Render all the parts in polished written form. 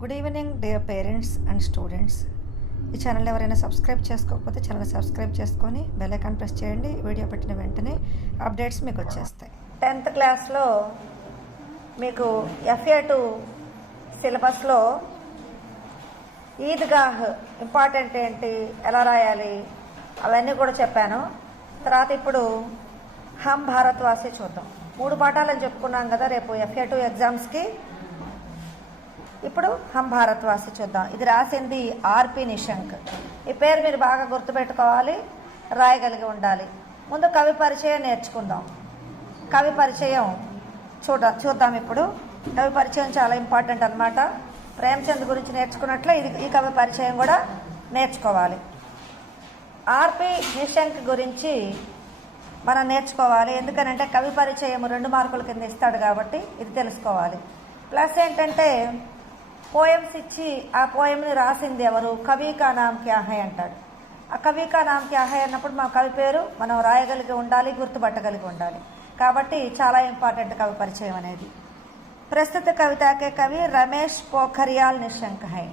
Good evening dear parents and students. ఈ channel ఎవరైనా subscribe చేసుకోకపోతే ఛానల్ సబ్స్క్రైబ్ చేసుకొని బెల్ ఐకాన్ ప్రెస్ చేయండి. వీడియో పెట్టిన వెంటనే అప్డేట్స్ మీకు వచ్చేస్తాయి. 10th క్లాస్లో మీకు FA2 సిలబస్లో ఈద్గాహ్ ఇంపార్టెంట్ ఏంటి, ఎలా రాయాలి అవన్నీ కూడా చెప్పాను. తర్వాత ఇప్పుడు హమ్ భారత్ వాసి చూద్దాం. 3 పాఠాలని చెప్పుకున్నాం కదా రేపు FA2 ఎగ్జామ్స్కి. ఇప్పుడు హమ్ భారత్ వాసి చూద్దాం. ఇది రాసింది ఆర్పి నిశంక్. ఈ పేరు మీరు బాగా గుర్తుపెట్టుకోవాలి, రాయగలిగి ఉండాలి. ముందు కవి పరిచయం నేర్చుకుందాం. కవి పరిచయం చూద్దాం. ఇప్పుడు కవి పరిచయం చాలా ఇంపార్టెంట్ అన్నమాట. ప్రేమచంద్ గురించి నేర్చుకున్నట్లే ఈ కవి పరిచయం కూడా నేర్చుకోవాలి. ఆర్పి నిశంక్ గురించి మనం నేర్చుకోవాలి. ఎందుకనంటే కవి పరిచయం 2 మార్కుల కింద ఇస్తాడు కాబట్టి ఇది తెలుసుకోవాలి. ప్లస్ ఏంటంటే పోయమ్స్ ఇచ్చి ఆ పోయంని రాసింది ఎవరు, కవి కా నామ్ క్యా హై అంటాడు. ఆ కవి కా నామ్ క్యా హై అన్నప్పుడు మా కవి పేరు మనం రాయగలిగి ఉండాలి, గుర్తుపట్టగలిగి ఉండాలి. కాబట్టి చాలా ఇంపార్టెంట్ కవి పరిచయం అనేది. ప్రస్తుత కవితకే కవి రమేష్ పోఖరియాల్ నిశంక్ హై.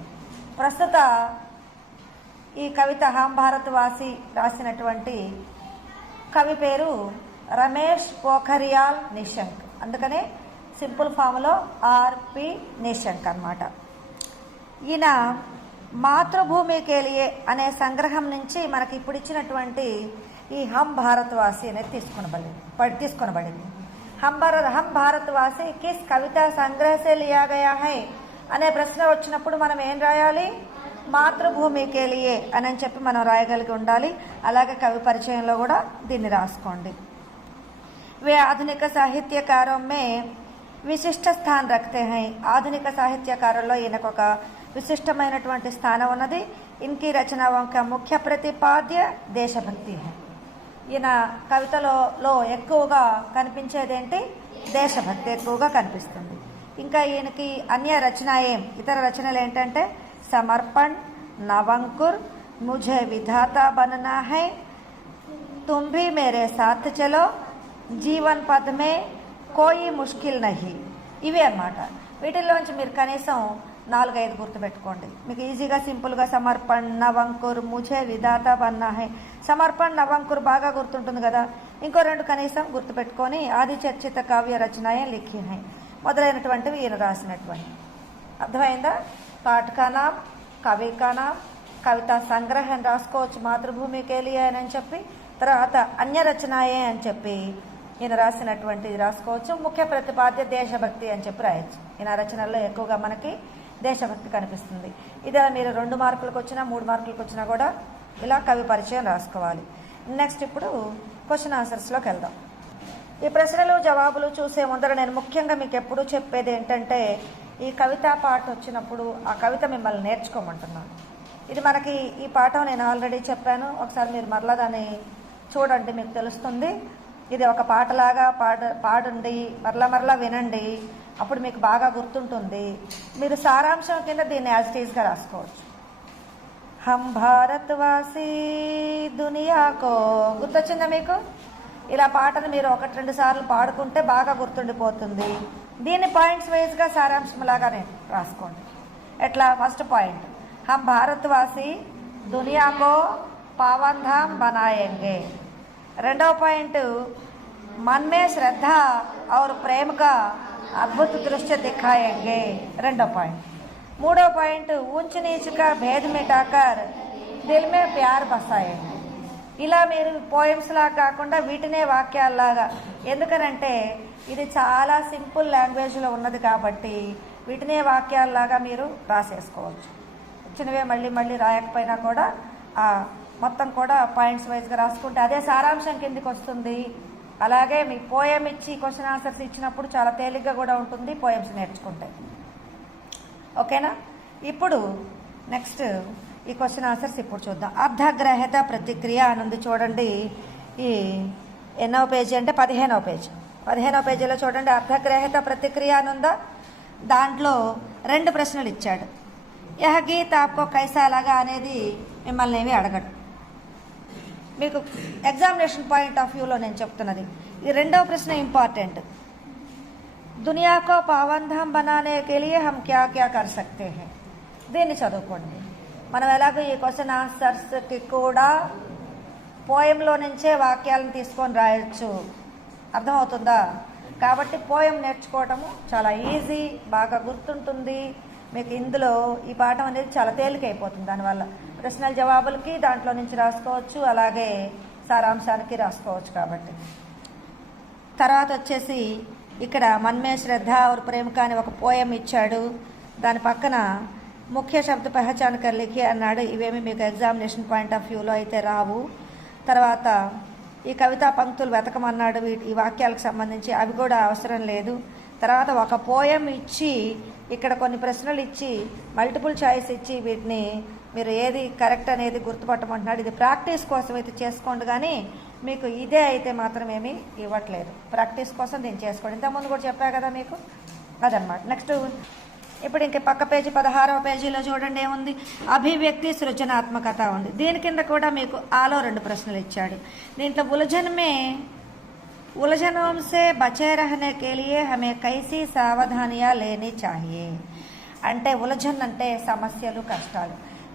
ప్రస్తుత ఈ కవిత హమ్ భారత్ వాసి రాసినటువంటి కవి పేరు రమేష్ పోఖరియాల్ నిశంక్. అందుకనే సింపుల్ ఫామ్లో ఆర్పి నిశంక్ అన్నమాట. ఈయన మాతృభూమి కేలియే అనే సంగ్రహం నుంచి మనకి ఇప్పుడు ఇచ్చినటువంటి ఈ హమ్ భారత్ వాసి అనేది తీసుకొనబడింది. హమ్ భారత్ వాసి కిస్ కవిత సంగ్రహ సే లియా గయా హై అనే ప్రశ్న వచ్చినప్పుడు మనం ఏం రాయాలి, మాతృభూమి కేలియే అని చెప్పి మనం రాయగలిగి ఉండాలి. అలాగే కవి పరిచయంలో కూడా దీన్ని రాసుకోండి. వే ఆధునిక సాహిత్యకారం మే విశిష్ట స్థానం రఖతే హై. ఆధునిక సాహిత్యకారుల్లో ఈయనకు ఒక విశిష్టమైనటువంటి స్థానం ఉన్నది. ఇన్కి రచన వంక ముఖ్య ప్రతిపాద్య దేశభక్తి హై. ఈయన కవితలో ఎక్కువగా కనిపించేదేంటి, దేశభక్తి ఎక్కువగా కనిపిస్తుంది. ఇంకా ఈయనకి ఇతర రచనలు ఏంటంటే సమర్పణ్, నవంకుర్, ముఝే విధాతా బననా హై, తుమ్ భీ మేరే సాత్ చలో, జీవన్ పద్ మే కోయి ముష్కిల్ నహి. ఇవే అన్నమాట. వీటిల్లోంచి మీరు కనీసం 4-5 గుర్తుపెట్టుకోండి. మీకు ఈజీగా సింపుల్గా సమర్పణ్, నవంకుర్, ముఝే విధాతా బన్నా హై. సమర్పణ్, నవంకుర్ బాగా గుర్తుంటుంది కదా. ఇంకో 2 కనీసం గుర్తుపెట్టుకొని ఆది చర్చిత కావ్య రచనాయే లిఖి హై మొదలైనటువంటివి ఈయన రాసినటువంటి. అర్థమైందా? పాఠకా నామ్, కవి కా నామ్, కవితా సంగ్రహం రాసుకోవచ్చు మాతృభూమి కేలియే అని చెప్పి. తర్వాత అన్య రచనాయే అని చెప్పి ఈయన రాసినటువంటిది రాసుకోవచ్చు. ముఖ్య ప్రతిపాద్య దేశభక్తి అని చెప్పి రాయొచ్చు. ఈయన రచనల్లో ఎక్కువగా మనకి దేశభక్తి కనిపిస్తుంది. ఇదే మీరు 2 మార్కులకు వచ్చినా 3 మార్కులకు వచ్చినా కూడా ఇలా కవి పరిచయం రాసుకోవాలి. నెక్స్ట్ ఇప్పుడు క్వశ్చన్ ఆన్సర్స్లోకి వెళ్దాం. ఈ ప్రశ్నలు జవాబులు చూసే ముందర నేను ముఖ్యంగా మీకు ఎప్పుడూ చెప్పేది ఏంటంటే, ఈ కవితా పాట వచ్చినప్పుడు ఆ కవిత మిమ్మల్ని నేర్చుకోమంటున్నాను. ఇది మనకి ఈ పాఠం నేను ఆల్రెడీ చెప్పాను. ఒకసారి మీరు మరలా దాన్ని చూడండి, మీకు తెలుస్తుంది. ఇది ఒక పాటలాగా పాడండి, మరలా వినండి, అప్పుడు మీకు బాగా గుర్తుంటుంది. మీరు సారాంశం కింద దీన్ని యాజ్ ఇట్ ఈజ్గా రాసుకోవచ్చు. హమ్ భారత్ వాసి దునియాకో. గుర్తొచ్చిందా మీకు? ఇలా పాటను మీరు 1-2 సార్లు పాడుకుంటే బాగా గుర్తుండిపోతుంది. దీన్ని పాయింట్స్ వైజ్గా సారాంశంలాగానే రాసుకోండి. ఎట్లా? ఫస్ట్ పాయింట్ హమ్ భారత్ వాసి దునియాకో పావన్ ధామ్ బనాయేంగే. రెండవ పాయింట్ మన్మే శ్రద్ధ और ప్రేమ का అద్భుత దృశ్య దిఖాయేంగే. రెండో పాయింట్. మూడో పాయింట్ ఊంచ్ నీచ్ కా భేద్ మిటాకర్ దిల్ మే ప్యార్ బసాయేంగే. ఇలా మీరు పోయమ్స్ లాగా కాకుండా వీటినే వాక్యాల్లాగా, ఎందుకనంటే ఇది చాలా సింపుల్ లాంగ్వేజ్లో ఉన్నది కాబట్టి వీటినే వాక్యాల్లాగా మీరు రాసేసుకోవచ్చు. వచ్చినవే మళ్ళీ రాయకపోయినా కూడా మొత్తం కూడా పాయింట్స్ వైజ్గా రాసుకుంటే అదే సారాంశం కిందకి వస్తుంది. అలాగే మీ పోయం ఇచ్చి క్వశ్చన్ ఆన్సర్స్ ఇచ్చినప్పుడు చాలా తేలిగ్గా కూడా ఉంటుంది పోయమ్స్ నేర్చుకుంటే. ఓకేనా? ఇప్పుడు నెక్స్ట్ ఈ క్వశ్చన్ ఆన్సర్స్ ఇప్పుడు చూద్దాం. అర్ధగ్రహీత ప్రతిక్రియ అనుంది చూడండి. ఈ ఎన్నో పేజీ అంటే 15వ పేజీ. 15వ పేజీలో చూడండి అర్ధగ్రహీత ప్రతిక్రియ అనుందా. దాంట్లో 2 ప్రశ్నలు ఇచ్చాడు. యహ గీత ఆప్కో కైసా లగా అనేది మిమ్మల్ని ఏమీ అడగడు. మీకు ఎగ్జామినేషన్ పాయింట్ ఆఫ్ వ్యూలో నేను చెప్తున్నది. ఈ 2వ ప్రశ్న ఇంపార్టెంట్. దునియా కో పావన్ధామ్ బనానే కే లియే హమ్ క్యా క్యా కర్ సక్తే హై. దీన్ని చదువుకోండి. మనం ఎలాగో ఈ క్వశ్చన్ ఆన్సర్స్కి కూడా పోయంలో నుంచే వాక్యాలను తీసుకొని రాయొచ్చు. అర్థమవుతుందా? కాబట్టి పోయం నేర్చుకోవటము చాలా ఈజీ, బాగా గుర్తుంటుంది మీకు. ఇందులో ఈ పాఠం అనేది చాలా తేలికైపోతుంది. దానివల్ల ప్రశ్నల జవాబులకి దాంట్లో నుంచి రాసుకోవచ్చు, అలాగే సారాంశానికి రాసుకోవచ్చు. కాబట్టి తర్వాత వచ్చేసి ఇక్కడ మన్మే శ్రద్ధ और ప్రేమ అని ఒక పోయం ఇచ్చాడు. దాని పక్కన ముఖ్య శబ్ద పహచాన్ కర్ లిఖి అన్నాడు. ఇవేమి మీకు ఎగ్జామినేషన్ పాయింట్ ఆఫ్ వ్యూలో అయితే రావు. తర్వాత ఈ కవితా పంక్తులు వెతకమన్నాడు ఈ వాక్యాలకు సంబంధించి, అవి కూడా అవసరం లేదు. తర్వాత ఒక పోయం ఇచ్చి ఇక్కడ కొన్ని ప్రశ్నలు ఇచ్చి మల్టిపుల్ చాయిస్ ఇచ్చి వీటిని మీరు ఏది కరెక్ట్ అనేది గుర్తుపట్టమంటున్నాడు. ఇది ప్రాక్టీస్ కోసం అయితే చేసుకోండి, కానీ మీకు ఇదే అయితే మాత్రం ఏమీ ఇవ్వట్లేదు. ప్రాక్టీస్ కోసం నేను చేసుకోండి. ఇంతకుముందు కూడా చెప్పా కదా మీకు, అదనమాట. నెక్స్ట్ ఇప్పుడు ఇంక పక్క పేజీ 16వ పేజీలో చూడండి ఏముంది, అభివ్యక్తి సృజనాత్మకత ఉంది. దీని కింద కూడా మీకు ఆలో 2 ప్రశ్నలు ఇచ్చాడు. దీంట్లో उलझनों से बचे रहने के लिए हमें कैसी सावधानियां लेनी चाहिए. అంటే ఉలజన్ అంటే సమస్యలు,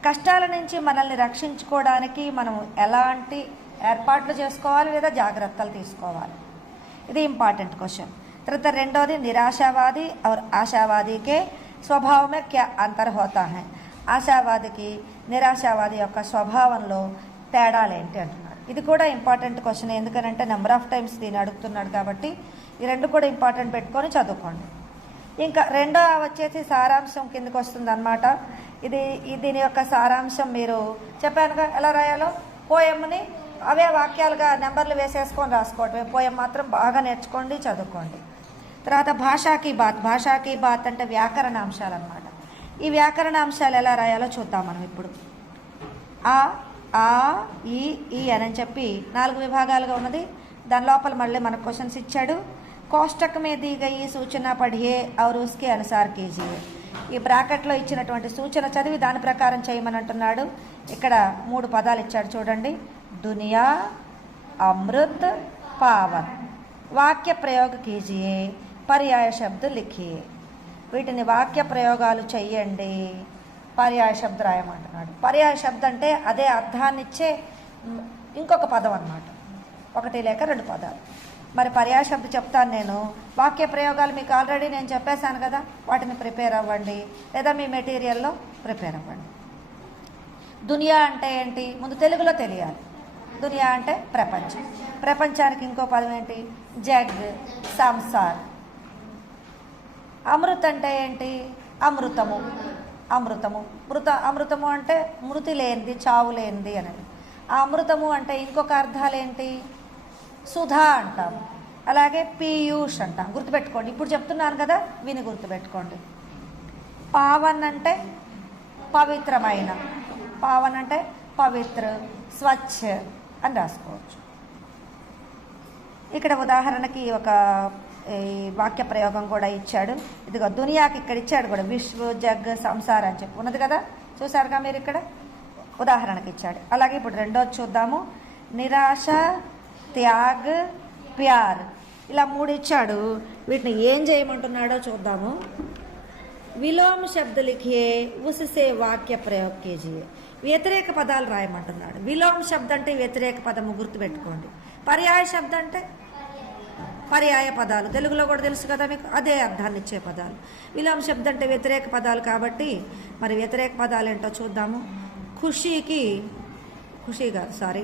కష్టాల నుంచి మనల్ని రక్షించుకోవడానికి మనం ఎలాంటి ఏర్పాట్లు చేసుకోవాలి లేదా జాగ్రత్తలు తీసుకోవాలి. ఇది ఇంపార్టెంట్ క్వశ్చన్. తర్వాత రెండోది నిరాశావాది और ఆశావాది के స్వభావ में क्या अंतर होता है. ఆశావాదికి నిరాశావాది యొక్క స్వభావంలో తేడాలేంటి అంటున్నాడు. ఇది కూడా ఇంపార్టెంట్ క్వశ్చన్. ఎందుకనంటే నెంబర్ ఆఫ్ టైమ్స్ దీన్ని అడుగుతున్నాడు కాబట్టి ఈ రెండు కూడా ఇంపార్టెంట్ పెట్టుకొని చదువుకోండి. ఇంకా రెండో వచ్చేసి సారాంశం కిందకి వస్తుంది అనమాట. దీని యొక్క సారాంశం మీరు చెప్పానుగా ఎలా రాయాలో. పోయంని అవే వాక్యాలుగా నెంబర్లు వేసేసుకొని రాసుకోవటమే. పోయం మాత్రం బాగా నేర్చుకోండి, చదువుకోండి. తర్వాత భాషాకి బాత్ అంటే వ్యాకరణాంశాలు అనమాట. ఈ వ్యాకరణాంశాలు ఎలా రాయాలో చూద్దాం మనం ఇప్పుడు. ఆ ఈ అని చెప్పి 4 విభాగాలుగా ఉన్నది. దాని లోపల మళ్ళీ మనకు క్వశ్చన్స్ ఇచ్చాడు. కోష్టక్ మే दी गई सूचना पढ़िए और उसके अनुसार कीजिए. ఈ బ్రాకెట్లో ఇచ్చినటువంటి సూచన చదివి దాని ప్రకారం చేయమని అంటున్నాడు. ఇక్కడ 3 పదాలు ఇచ్చాడు చూడండి. దునియా, అమృత్, పావన్. వాక్య ప్రయోగ కీజియే, పర్యాయ శబ్ద లిఖియే. వీటిని వాక్య ప్రయోగాలు చెయ్యండి, పర్యాయ శబ్ద రాయమంటున్నాడు. పర్యాయ శబ్ద అంటే అదే అర్థాన్ని ఇచ్చే ఇంకొక పదం అన్నమాట. 1 లేక 2 పదాలు. మరి పర్యాయ శబ్ద చెప్తాను నేను. వాక్య ప్రయోగాలు మీకు ఆల్రెడీ నేను చెప్పేశాను కదా, వాటిని ప్రిపేర్ అవ్వండి లేదా మీ మెటీరియల్లో ప్రిపేర్ అవ్వండి. దునియా అంటే ఏంటి ముందు తెలుగులో తెలియాలి. దునియా అంటే ప్రపంచం. ప్రపంచానికి ఇంకో పదం ఏంటి? జగ్, సంసార్. అమృత్ అంటే ఏంటి? అమృతము. అమృతము అంటే మృతి లేనిది, చావు లేనిది అనేది. ఆ అమృతము అంటే ఇంకొక అర్థాలు ఏంటి? సుధా అంటాము, అలాగే పీయూష్ అంటాం. గుర్తుపెట్టుకోండి, ఇప్పుడు చెప్తున్నాను కదా, విని గుర్తుపెట్టుకోండి. పావన్ అంటే పవిత్రమైన, పావన్ అంటే పవిత్ర, స్వచ్ఛ అని రాసుకోవచ్చు. ఇక్కడ ఉదాహరణకి ఒక వాక్య ప్రయోగం కూడా ఇచ్చాడు. ఇదిగో దునియాకి ఇక్కడ ఇచ్చాడు కూడా, విశ్వ, జగ్, సంసార్ అని చెప్పి ఉన్నది కదా, చూసారుగా మీరు. ఇక్కడ ఉదాహరణకి ఇచ్చాడు. అలాగే ఇప్పుడు రెండోది చూద్దాము. నిరాశ, త్యాగ్, ప్యార్. ఇలా 3 ఇచ్చాడు. వీటిని ఏం చేయమంటున్నాడో చూద్దాము. విలోమ శబ్ద లిఖియే, ఉసిసే వాక్య ప్రయోగ కీజియే. వ్యతిరేక పదాలు రాయమంటున్నాడు. విలోమ శబ్ద అంటే వ్యతిరేక పదము, గుర్తుపెట్టుకోండి. పర్యాయ శబ్ద అంటే పర్యాయ పదాలు, తెలుగులో కూడా తెలుసు కదా మీకు, అదే అర్థాన్ని ఇచ్చే పదాలు. విలోమ శబ్ద అంటే వ్యతిరేక పదాలు కాబట్టి మరి వ్యతిరేక పదాలు ఏంటో చూద్దాము.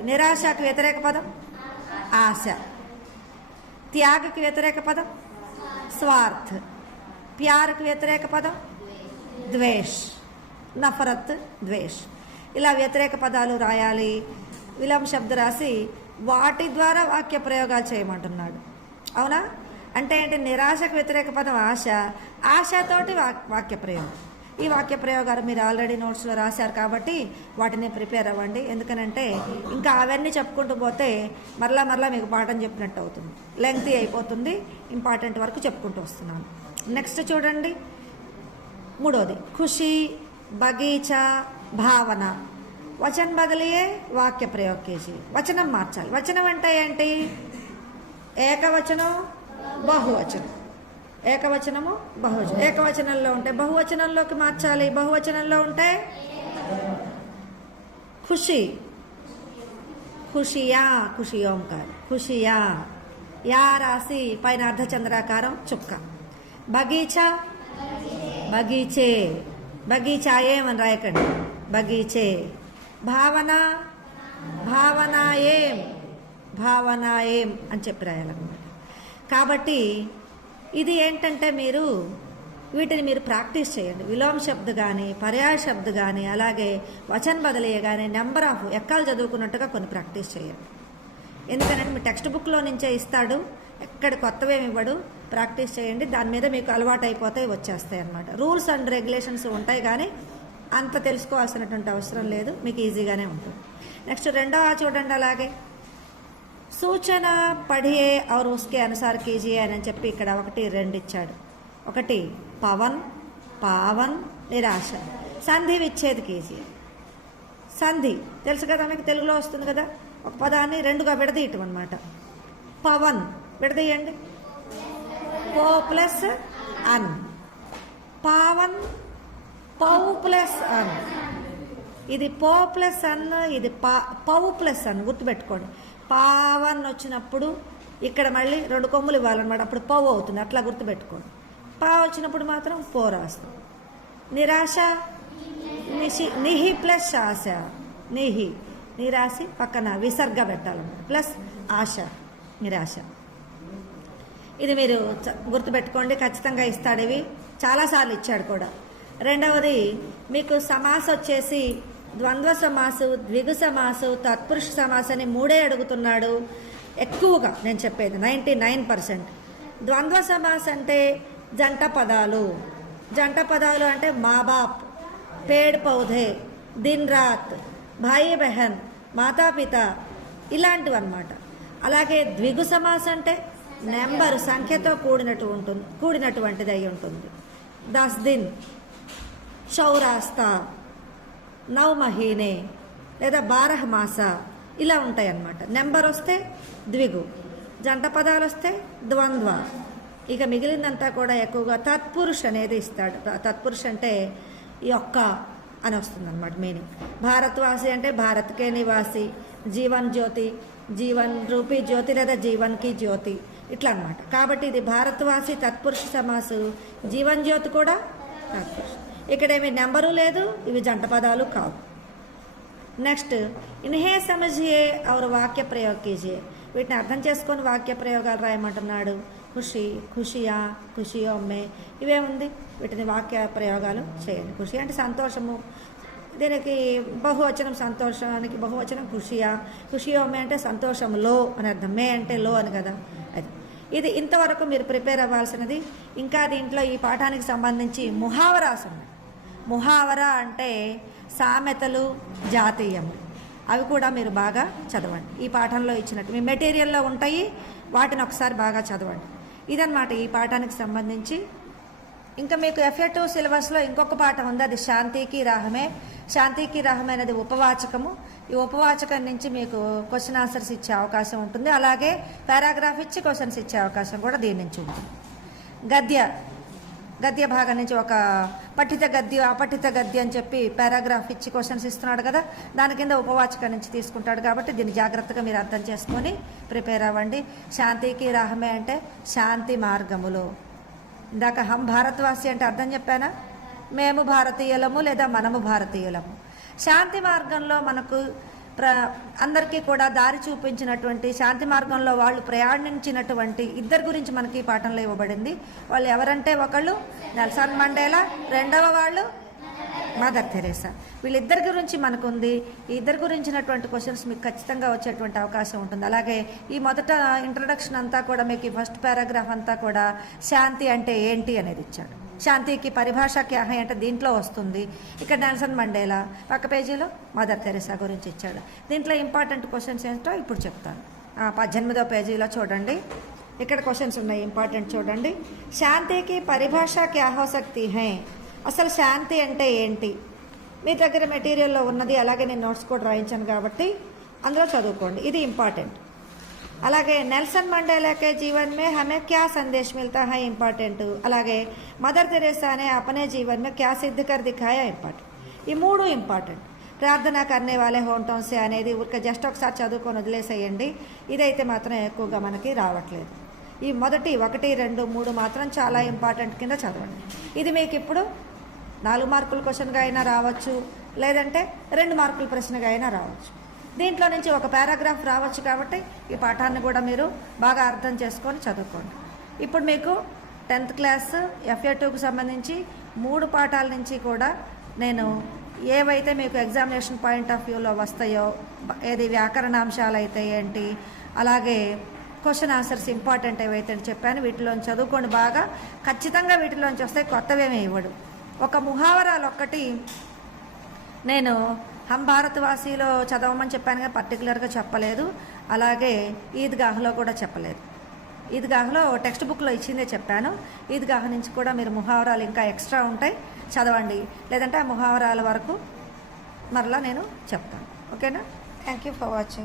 నిరాశకి వ్యతిరేక పదం ఆశ. త్యాగకి వ్యతిరేక పదం స్వార్థ. ప్యార్కి వ్యతిరేక పదం ద్వేష్, నఫరత్, ద్వేష్. ఇలా వ్యతిరేక పదాలు రాయాలి. విలోమ శబ్ద రాసి వాటి ద్వారా వాక్య ప్రయోగాలు చేయమంటున్నాడు. అవునా? అంటే ఏంటి? నిరాశకు వ్యతిరేక పదం ఆశ, ఆశతోటి వాక్య ప్రయోగం. ఈ వాక్య ప్రయోగాలు మీరు ఆల్రెడీ నోట్స్లో రాశారు కాబట్టి వాటిని ప్రిపేర్ అవ్వండి. ఎందుకనంటే ఇంకా అవన్నీ చెప్పుకుంటూ పోతే మరలా మీకు పాఠం చెప్పినట్టు అవుతుంది, లెంగ్తీ అయిపోతుంది. ఇంపార్టెంట్ వరకు చెప్పుకుంటూ వస్తున్నాను. నెక్స్ట్ చూడండి, 3వది ఖుషి, బగీచా, భావన. వచన్ బదలియే వాక్య ప్రయోగ కేజీ. వచనం మార్చాలి. వచనం అంటే ఏంటి? ఏకవచనం, బహువచనం. ఏకవచనము బహువచనం. ఏకవచనంలో ఉంటే బహువచనంలోకి మార్చాలి. బహువచనంలో ఉంటే ఖుషి, ఖుషియా, ఖుషి ఓంకారం, ఖుషియా. యా రాసి పైన అర్ధచంద్రాకారం చుక్క. బగీచా, బగీచే, బగీచా ఏమని రాయకండి, బగీచే. భావన, భావన ఏం, భావన ఏం అని చెప్పి రాయాలన్నమాట. కాబట్టి ఇది ఏంటంటే వీటిని మీరు ప్రాక్టీస్ చేయండి. విలోమ శబ్ద కానీ, పర్యాయ శబ్ద కానీ, అలాగే వచన్ బదలియ కానీ, నెంబర్ ఆఫ్ ఎక్కాలు చదువుకున్నట్టుగా కొన్ని ప్రాక్టీస్ చేయండి. ఎందుకంటే మీ టెక్స్ట్ బుక్లో నుంచే ఇస్తాడు, ఎక్కడ కొత్తవేమి ఇవ్వడు. ప్రాక్టీస్ చేయండి, దాని మీద మీకు అలవాటు అయిపోతాయి, వచ్చేస్తాయి అన్నమాట. రూల్స్ అండ్ రెగ్యులేషన్స్ ఉంటాయి కానీ అంత తెలుసుకోవాల్సినటువంటి అవసరం లేదు, మీకు ఈజీగానే ఉంటుంది. నెక్స్ట్ రెండవ చూడండి. అలాగే సూచన పढ़िए और उसके अनुसार कीजिए అని చెప్పి ఇక్కడ 1, 2 ఇచ్చాడు. 1 పవన్, పావన్, నిరాశ. సంధి విచ్ఛేద్ కీజిए. సంధి తెలుసు కదా మీకు, తెలుగులో వస్తుంది కదా. ఒక పదాన్ని రెండుగా విడదీయటం అనమాట. పవన్ విడదీయండి, పో ప్లస్ అన్. పావన్ పౌ ప్లస్ అన్. ఇది పో ప్లస్ అన్, ఇది పౌ ప్లస్ అన్. గుర్తుపెట్టుకోండి. పావన్ వచ్చినప్పుడు ఇక్కడ మళ్ళీ 2 కొమ్ములు ఇవ్వాలన్నమాట, అప్పుడు పౌ అవుతుంది. అట్లా గుర్తుపెట్టుకోండి. పా వచ్చినప్పుడు మాత్రం పో రాస్తాం. నిరాశ, నిహి ప్లస్ ఆశ. నిహి, నిరాశి పక్కన విసర్గ పెట్టాలన్నమాట, ప్లస్ ఆశ, నిరాశ. ఇది మీరు గుర్తుపెట్టుకోండి, ఖచ్చితంగా ఇస్తాడు. ఇవి చాలాసార్లు ఇచ్చాడు కూడా. రెండవది మీకు సమాసం వచ్చేసి ద్వంద్వ సమాసు, ద్విగు సమాసు, తత్పురుష సమాసం అని 3 అడుగుతున్నాడు ఎక్కువగా. నేను చెప్పేది 99%. ద్వంద్వ సమాసం అంటే జంట పదాలు. జంట పదాలు అంటే మా బాప్, పేడ్ పౌధే, దిన్ రాత్, భాయి బెహన్, మాతాపిత, ఇలాంటివి అన్నమాట. అలాగే ద్విగు సమాసం అంటే నెంబరు, సంఖ్యతో కూడినటువంటిది అయి ఉంటుంది. 10 దిన్, చౌరాస్తా, 9 మహీనే లేదా 12 మాస, ఇలా ఉంటాయి అన్నమాట. నెంబర్ వస్తే ద్విగు, జంట పదాలు వస్తే ద్వంద్వ. ఇక మిగిలిందంతా కూడా ఎక్కువగా తత్పురుష్ అనేది ఇస్తాడు. తత్పురుష్ అంటే యొక్క అని వస్తుంది అనమాట మీనింగ్. భారత్వాసి అంటే భారత్కే నివాసి, జీవన్ జ్యోతి, జీవన్ రూపీ జ్యోతి లేదా జీవన్ కి జ్యోతి, ఇట్లా అనమాట. కాబట్టి ఇది భారత్వాసి తత్పురుష సమాసు, జీవన్ జ్యోతి కూడా తత్పురుష. ఇక్కడేమి నెంబరు లేదు, ఇవి జంట పదాలు కావు. నెక్స్ట్ ఇన్హే సమజియే ఔర్ వాక్య ప్రయోగ కీజియే. వీటిని అర్థం చేసుకొని వాక్య ప్రయోగాలు రాయమంటున్నాడు. ఖుషి, ఖుషియా, ఖుషియో మే, ఇవేముంది, వీటిని వాక్య ప్రయోగాలు చేయండి. ఖుషి అంటే సంతోషము, దీనికి బహువచనం సంతోషానికి బహువచనం ఖుషియా. ఖుషియో మే అంటే సంతోషంలో అని అర్థం, మే అంటే లో అని కదా. అది ఇది ఇంతవరకు మీరు ప్రిపేర్ అవ్వాల్సినది. ఇంకా దీంట్లో ఈ పాఠానికి సంబంధించి ముహావరాస్ ఉన్నాయి. ముహావరా అంటే సామెతలు, జాతీయములు, అవి కూడా మీరు బాగా చదవండి. ఈ పాఠంలో ఇచ్చినట్టు మీ మెటీరియల్లో ఉంటాయి, వాటిని ఒకసారి బాగా చదవండి. ఇదన్నమాట ఈ పాఠానికి సంబంధించి. ఇంకా మీకు FA2 సిలబస్లో ఇంకొక పాఠం ఉంది, అది శాంతికి రాహమే. శాంతికి రాహమే అనేది ఉపవాచకము. ఈ ఉపవాచకం నుంచి మీకు క్వశ్చన్ ఆన్సర్స్ ఇచ్చే అవకాశం ఉంటుంది. అలాగే పారాగ్రాఫ్ ఇచ్చి క్వశ్చన్స్ ఇచ్చే అవకాశం కూడా దీని నుంచి ఉంటుంది. గద్య భాగం నుంచి ఒక పఠిత గద్య, అపఠిత గద్య అని చెప్పి పారాగ్రాఫ్ ఇచ్చి క్వశ్చన్స్ ఇస్తున్నాడు కదా, దాని కింద ఉపవాచకం నుంచి తీసుకుంటాడు. కాబట్టి దీన్ని జాగ్రత్తగా మీరు అర్థం చేసుకొని ప్రిపేర్ అవ్వండి. శాంతికి రాహమే అంటే శాంతి మార్గములో. ఇందాక హం భారత్వాసి అంటే అర్థం చెప్పానా, మేము భారతీయులము లేదా మనము భారతీయులము. శాంతి మార్గంలో మనకు అందరికీ కూడా దారి చూపించినటువంటి, శాంతి మార్గంలో వాళ్ళు ప్రయాణించినటువంటి ఇద్దరి గురించి మనకి ఈ పాఠంలో ఇవ్వబడింది. వాళ్ళు ఎవరంటే ఒకళ్ళు నెల్సన్ మండేలా, రెండవ వాళ్ళు మదర్ తెరేసా. వీళ్ళిద్దరి గురించి మనకుంది. ఈ ఇద్దరు గురించినటువంటి క్వశ్చన్స్ మీకు ఖచ్చితంగా వచ్చేటువంటి అవకాశం ఉంటుంది. అలాగే ఈ మొదట ఇంట్రడక్షన్ అంతా కూడా మీకు ఫస్ట్ పారాగ్రాఫ్ అంతా కూడా శాంతి అంటే ఏంటి అనేది ఇచ్చాడు. శాంతికి పరిభాష క్యా హై అంటే దీంట్లో వస్తుంది. ఇక్కడ నెల్సన్ మండేలా, పక్క పేజీలో మదర్ తెరేసా గురించి ఇచ్చాడు. దీంట్లో ఇంపార్టెంట్ క్వశ్చన్స్ ఏంటో ఇప్పుడు చెప్తాను. 18వ పేజీలో చూడండి, ఇక్కడ క్వశ్చన్స్ ఉన్నాయి ఇంపార్టెంట్ చూడండి. శాంతికి పరిభాష క్యా హో సక్తి హై, అసలు శాంతి అంటే ఏంటి? మీ దగ్గర మెటీరియల్లో ఉన్నది, అలాగే నేను నోట్స్ కూడా రాయించాను కాబట్టి అందులో చదువుకోండి. ఇది ఇంపార్టెంట్. అలాగే నెల్సన్ మండేలా के जीवन में हमें क्या संदेश मिलता है ఇంపార్టెంట్. అలాగే మదర్ తెరేసా ने अपने जीवन में क्या सिद्ध कर दिखाया ఇంపార్టెంట్. ఈ మూడు ఇంపార్టెంట్. ప్రార్థన కర్నే వాలే హోంటోం సే అనేది ఊరికే జస్ట్ ఒకసారి చదువుకొని వదిలేసేయండి. ఇదైతే మాత్రం ఎక్కువగా మనకి రావట్లేదు. ఈ మొదటి 1, 2, 3 మాత్రం చాలా ఇంపార్టెంట్ కింద చదవండి. ఇది మీకు ఇప్పుడు 4 మార్కుల క్వశ్చన్గా అయినా రావచ్చు, లేదంటే 2 మార్కుల ప్రశ్నగా అయినా రావచ్చు. దీంట్లో నుంచి ఒక పారాగ్రాఫ్ రావచ్చు. కాబట్టి ఈ పాఠాన్ని కూడా మీరు బాగా అర్థం చేసుకొని చదువుకోండి. ఇప్పుడు మీకు 10th క్లాస్ FA2కు సంబంధించి 3 పాఠాల నుంచి కూడా నేను ఏవైతే మీకు ఎగ్జామినేషన్ పాయింట్ ఆఫ్ వ్యూలో వస్తాయో, ఏది వ్యాకరణాంశాలు అయితే ఏంటి, అలాగే క్వశ్చన్ ఆన్సర్స్ ఇంపార్టెంట్ ఏవైతే చెప్పాను, వీటిలోంచి చదువుకోండి బాగా. ఖచ్చితంగా వీటిలోంచి వస్తాయి, కొత్తవేమీ ఇవ్వడు. ఒక ముహావరాలు ఒక్కటి నేను హమ్ భారత్వాసీలో చదవమని చెప్పాను కానీ పర్టికులర్గా చెప్పలేదు. అలాగే ఈద్గాహ్లో కూడా చెప్పలేదు. ఈద్గాహ్లో టెక్స్ట్ బుక్లో ఇచ్చిందే చెప్పాను. ఈద్గాహ్ నుంచి కూడా మీరు ముహావరాలు ఇంకా ఎక్స్ట్రా ఉంటాయి, చదవండి. లేదంటే ఆ ముహావరాల వరకు మరలా నేను చెప్తాను. ఓకేనా? Thank you for watching.